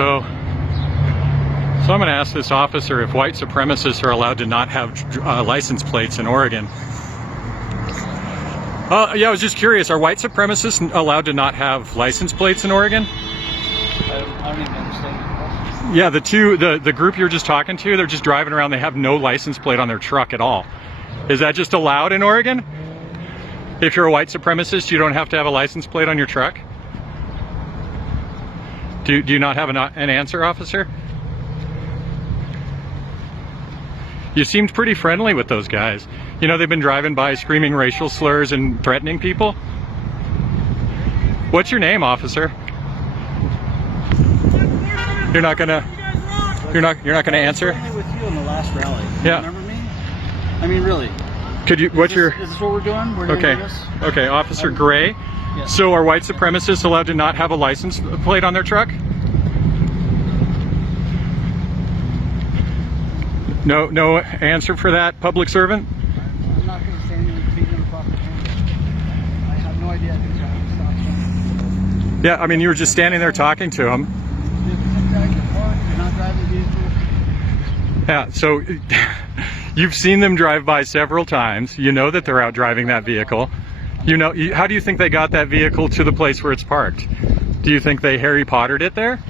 So I'm going to ask this officer if white supremacists are allowed to not have license plates in Oregon. Yeah, I was just curious. Are white supremacists allowed to not have license plates in Oregon? I don't even understand your question. Yeah, the group you're just talking to, they're just driving around. They have no license plate on their truck at all. Is that just allowed in Oregon? If you're a white supremacist, you don't have to have a license plate on your truck? Do you not have an answer, officer? You seemed pretty friendly with those guys. You know, they've been driving by screaming racial slurs and threatening people. What's your name, officer? You're not gonna answer? I was with you in the last rally. Yeah. Remember me? I mean, really. Could you? What's your? Is this what we're doing? We're Okay. doing this? Okay, Officer Gray. Yes. So are white supremacists allowed to not have a license plate on their truck? No answer for that, public servant? I'm not going to stand here and feed them a proper hand. I have no idea who's trying to stop them. Yeah, I mean, you were just standing there talking to him. You're not driving vehicles. Yeah, so you've seen them drive by several times. You know that they're out driving that vehicle. You know, how do you think they got that vehicle to the place where it's parked? Do you think they Harry Pottered it there?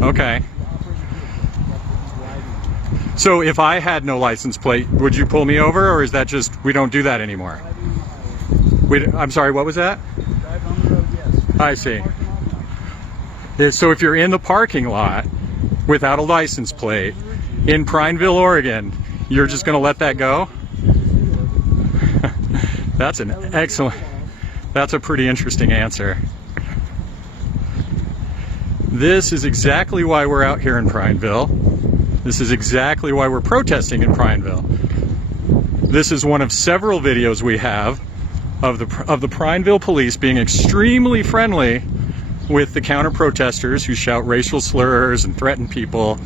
Okay. So if I had no license plate, would you pull me over, or is that just, we don't do that anymore? I'm sorry, what was that? Drive on the road, yes. I see. So if you're in the parking lot without a license plate in Prineville, Oregon, you're just going to let that go? That's an excellent, that's a pretty interesting answer. This is exactly why we're out here in Prineville. This is exactly why we're protesting in Prineville. This is one of several videos we have of the Prineville police being extremely friendly with the counter-protesters who shout racial slurs and threaten people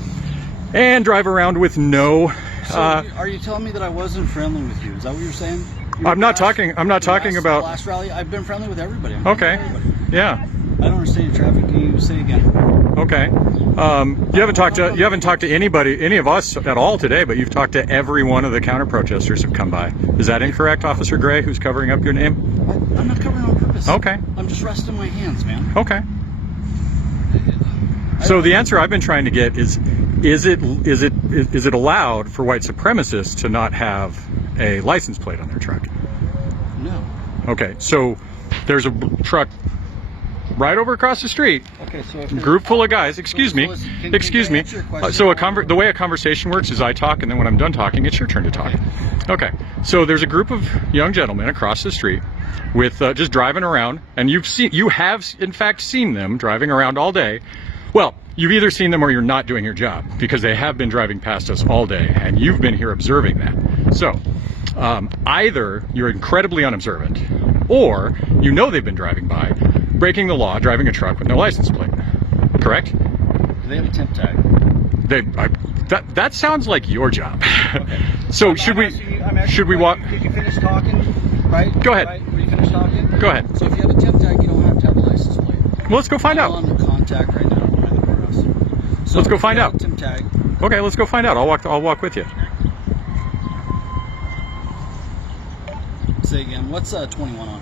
and drive around with no... So are you telling me that I wasn't friendly with you? Is that what you're saying? I'm not talking about... Last rally, I've been friendly with everybody. Okay, yeah. I don't understand your traffic. Can you say again? Okay. You haven't talked to anybody, any of us at all today, but you've talked to every one of the counter-protesters who've come by. Is that incorrect, Officer Gray, who's covering up your name? I'm not covering on purpose. Okay. I'm just resting my hands, man. Okay. So the answer I've been trying to get is it allowed for white supremacists to not have a license plate on their truck? No. Okay. So there's a truck right over across the street. Okay, so Group full of guys. Excuse me. Excuse me. So the way a conversation works is I talk, and then when I'm done talking, it's your turn to talk. Okay. So there's a group of young gentlemen across the street with just driving around, and you have in fact seen them driving around all day. Well, you've either seen them or you're not doing your job, because they have been driving past us all day, and you've been here observing that. So either you're incredibly unobservant, or you know they've been driving by, breaking the law, driving a truck with no license plate. Correct? Do they have a temp tag? That sounds like your job. Okay. So should we walk? Did you finish talking? Right? Go ahead. Right? Were you finished talking? Go ahead. So if you have a temp tag, you don't have to have a license plate. Well, let's go find out. I'm under contact right now. So let's go find out. Temp tag. Okay, let's go find out. I'll walk with you. Say again. What's 21 on?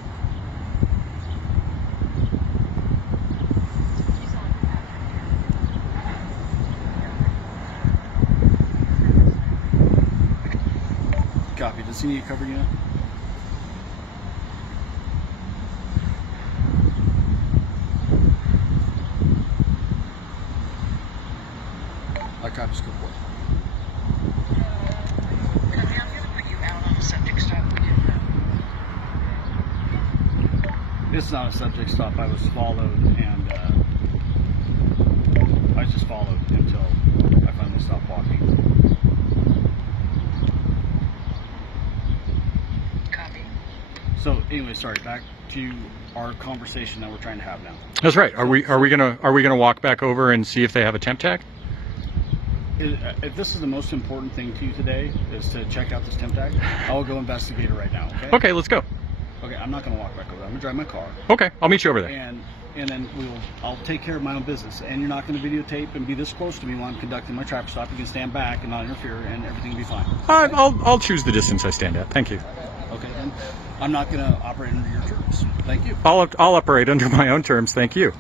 Copy. Does he need a cover unit? I copy. School board. This is not a subject stop. I was followed, and I was just followed until I finally stopped walking. Copy. So, anyway, sorry. Back to our conversation that we're trying to have now. That's right. Are we gonna walk back over and see if they have a temp tag? If this is the most important thing to you today, is to check out this temp tag, I will go investigate it right now. Okay. Okay, let's go. Okay, I'm not going to walk back over there. I'm going to drive my car. Okay, I'll meet you over there. And and then I'll take care of my own business. And you're not going to videotape and be this close to me while I'm conducting my traffic stop. You can stand back and not interfere, and everything will be fine. I'll choose the distance I stand at. Thank you. Okay, then I'm not going to operate under your terms. Thank you. I'll operate under my own terms. Thank you.